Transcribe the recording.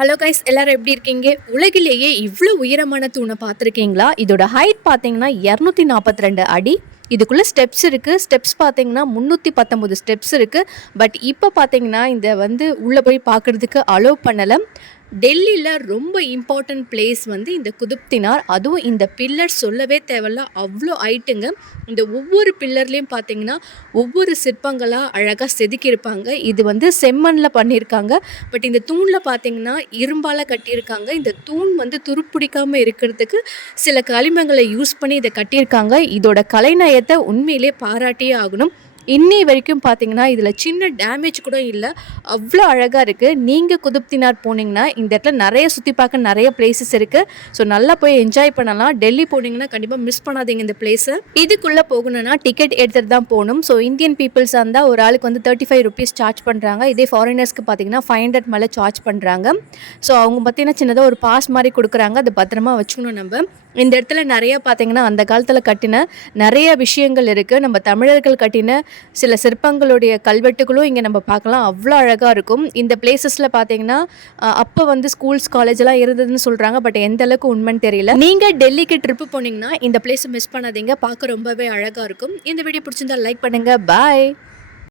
Hello guys, எல்லாரும் எப்படி இருக்கீங்க? உலகிலேயே இவ்வளோ உயரமான தூணை பார்த்துருக்கீங்களா? இதோட ஹைட் பார்த்தீங்கன்னா 242 அடி. இதுக்குள்ளே ஸ்டெப்ஸ் இருக்குது. ஸ்டெப்ஸ் பார்த்தீங்கன்னா 319 ஸ்டெப்ஸ் இருக்குது. பட் இப்போ பார்த்தீங்கன்னா உள்ளே போய் பார்க்குறதுக்கு அலோவ் பண்ணலை. டெல்லியில் ரொம்ப இம்பார்ட்டண்ட் பிளேஸ் இந்த குதுப்தினார். அதுவும் இந்த பில்லர் சொல்லவே தேவையில்ல, அவ்வளோ ஹைட்டுங்க. இந்த ஒவ்வொரு பில்லர்லேயும் பார்த்தீங்கன்னா ஒவ்வொரு சிற்பங்களாக அழகாக செதுக்கியிருப்பாங்க. இது செம்மண்ணில் பண்ணியிருக்காங்க. பட் இந்த தூணில் பார்த்தீங்கன்னா இரும்பால் கட்டியிருக்காங்க. இந்த தூண் துருப்பிடிக்காமல் இருக்கிறதுக்கு சில களிமங்களை யூஸ் பண்ணி இதை கட்டியிருக்காங்க. இதோட கலைநயத்தை உண்மையிலே பாராட்டியே ஆகணும். இன்னி வரைக்கும் பார்த்தீங்கன்னா இதில் சின்ன டேமேஜ் கூட இல்லை, அவ்வளோ அழகாக இருக்குது. நீங்கள் குதுப்தினார் போனீங்கன்னா இந்த இடத்துல நிறைய சுற்றி பார்க்க நிறைய பிளேசஸ் இருக்குது. ஸோ நல்லா போய் என்ஜாய் பண்ணலாம். டெல்லி போனீங்கன்னா கண்டிப்பாக மிஸ் பண்ணாதீங்க இந்த பிளேஸை. இதுக்குள்ளே போகணுன்னா டிக்கெட் எடுத்துகிட்டு தான் போகணும். ஸோ இந்தியன் பீப்புள்ஸாக இருந்தால் ஒரு ஆளுக்கு 35 ருபீஸ் சார்ஜ் பண்ணுறாங்க. இதே ஃபாரினர்ஸ்க்கு பார்த்தீங்கன்னா 500 மேலே சார்ஜ் பண்ணுறாங்க. ஸோ அவங்க பார்த்தீங்கன்னா சின்னதாக ஒரு பாஸ் மாதிரி கொடுக்குறாங்க. அதை பத்திரமா வச்சுக்கணும். நம்ம இந்த இடத்துல நிறைய பார்த்தீங்கன்னா அந்த காலத்தில் கட்டின நிறைய விஷயங்கள் இருக்குது. நம்ம தமிழர்கள் கட்டின சில சிற்பங்களுடைய கல்வெட்டுகளும் இங்கே நம்ம பார்க்கலாம். அவ்வளோ அழகாக இருக்கும். இந்த பிளேசஸில் பார்த்தீங்கன்னா அப்போ ஸ்கூல்ஸ் காலேஜெலாம் இருந்ததுன்னு சொல்கிறாங்க. பட் எந்த அளவுக்கு உண்மைன்னு தெரியல. நீங்கள் டெல்லிக்கு ட்ரிப்பு போனீங்கன்னா இந்த பிளேஸை மிஸ் பண்ணாதீங்க. பார்க்க ரொம்பவே அழகாக இருக்கும். இந்த வீடியோ பிடிச்சிருந்தா லைக் பண்ணுங்கள். பாய்.